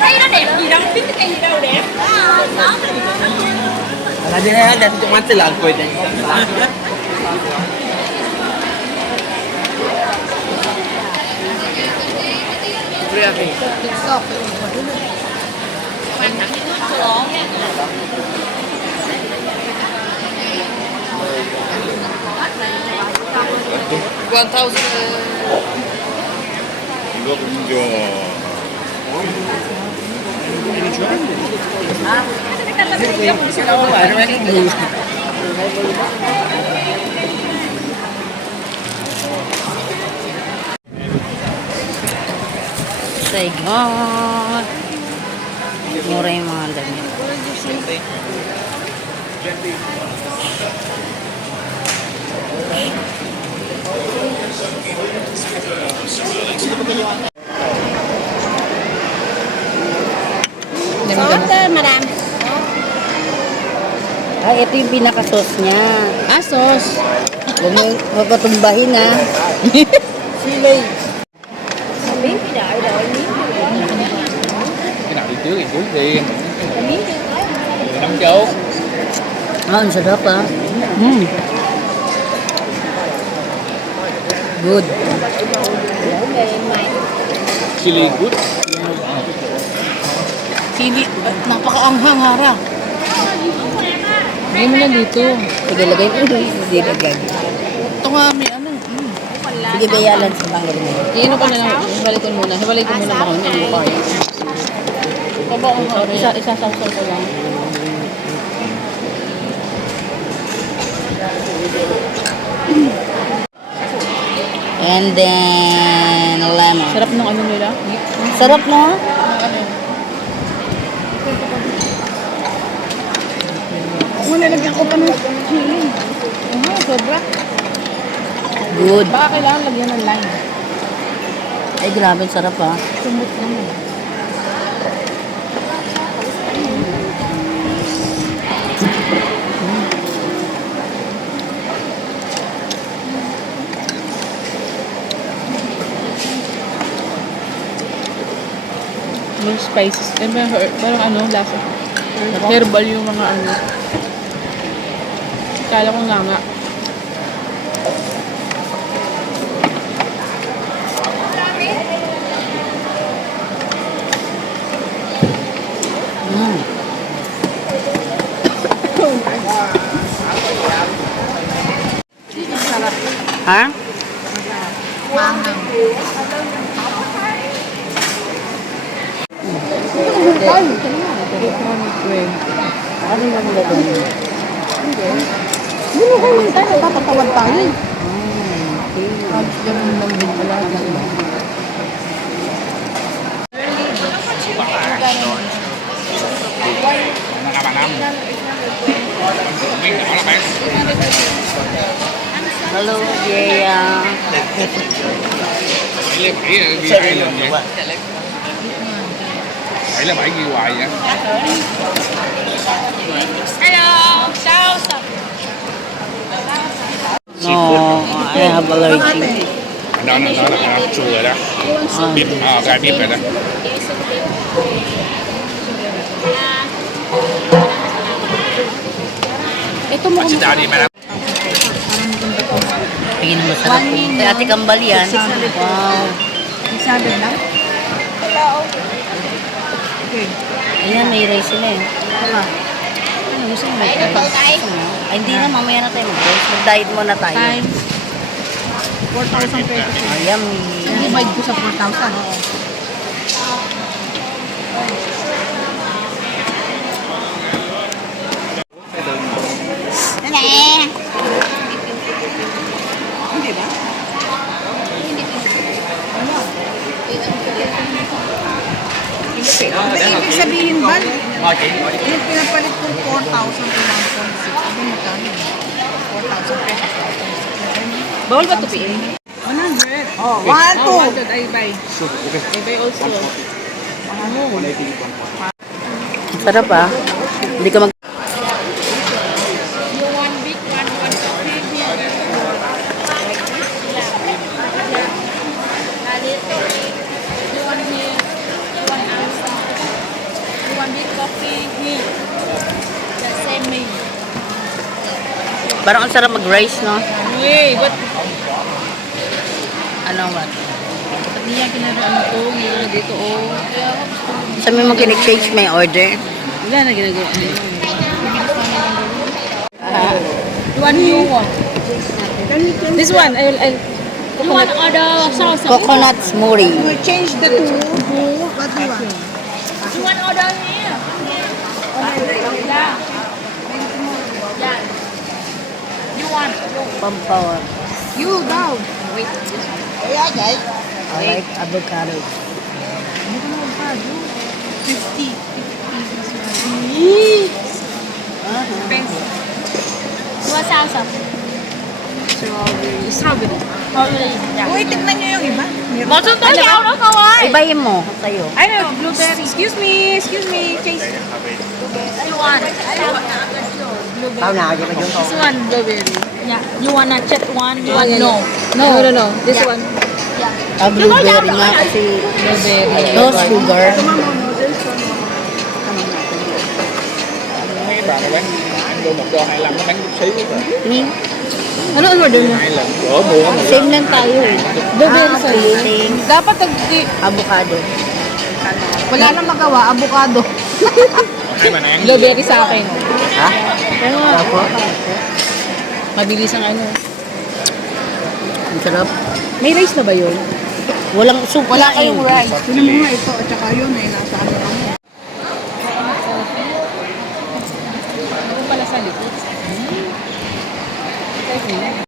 Thấy nó đẹp gì đâu, biết cái cây gì đâu đẹp. Là đi ha, dan cuma telang kau ini. Berapa? One thousand. 이거 먼저. Saigon. Mura yung mga damit. Soda, madam. Ay, ito yung pinaka-sauce niya. Ah, sauce. Huwag mo mapatumbahin ha. Silay. Miếng cái đợi đợi miếng. Cái nào đi trước thì trước tiền. Miếng cho tới. 5 chục. Ang sarap ha. Good. Chili good. Sili, napakaanghang hara. Hindi mo na dito. Sige, lagay mo. Hindi lagay. Ito nga may ano. Sige, bayalan sa tanggal mo. Iyan ko na lang. Hiwalay ko muna. Hiwalay ko muna ako. Hindi ko kaya. Baba ko nga. Isasawsaw ko lang. And then, lemon. Sarap ng ano nila. Sarap no? Nalagyan ko pa ng chili. Sobra. Good. Baka kailangan lagyan ng lime. Ay, grabe, sarap ha. Sumot naman. Yung spices. Parang ano, lasa. Herbal yung mga ano. Kala ko nga. Ha? Ano naman gagawin? Hindi mo kayo tayo, nagpapatawad tayo. Ganun lang din pala. Hello, yeah. Phải là 7 ghi hoài vậy. Hello, sao? No, I have allergy. Đó là chua rồi đó. Bếp, gai bếp rồi đó. Ito mo. Sit down, madam. Tingin mo masarap. Kay Ate Kambal yan. Wow. Sabi lang? Ayan, may rice sila eh. Ano gusto mo mag-rice? Gusto mo? Ay, hindi na. Mamaya na tayo mag-rice. Mag-diet muna tayo. Times 4,000 pesos. Ayan. Divide ko sa 4,000. Ibig sabihin ba? Yung pinapalit kong 4,000 to 1.6. Ano magkano? 4,000 pesos. Bawal ba tupiin? 100. Oh, 100 I buy. I buy also. Sarap ah. Hindi ka mag... You want big one, one to 3 here. You want here, you want outside. Parang ang sarap mag-rice, no? Wait, ba't Ano ba? niya kinaraan to? Niya dito, oh. Sabi mo kini-change may order? Wala na ginagawa. One new one. This one, I'll You want to order sauce? Coconut smoothie. We change the two. What do you want? You want to order here? Yeah. Yeah. You want? Pampawar. You daw. Wait. I like avocado. 50. You want salsa? Strawberry. Strawberry. Strawberry. Yeah. Uy, tignan niyo yung iba. Bottom to yaw na kawai. Ibayin mo sa'yo. I know, blueberry. Excuse me, Chase. You want? This one, blueberry. Yeah. You want a chat one? You want no? No. This one. Ah, blueberry nga kasi Blueberry. no sugar. Mấy bà này bán ăn vô một đô 25 nó bán chút xíu rồi. Ni, Ano order mo? 2 lần bữa mua mà same lang tayo eh. Blueberry sa'yo. Same. Dapat Avocado. wala nang magawa, avocado. hai bạn ăn. Blueberry sa akin. Ha? Ako? Mabilis ang ano. Ang sarap. May rice na ba yun? Walang soup. Wala na eh. kayong rice. Tinan mo nga ito, at saka yun ay nasa ano.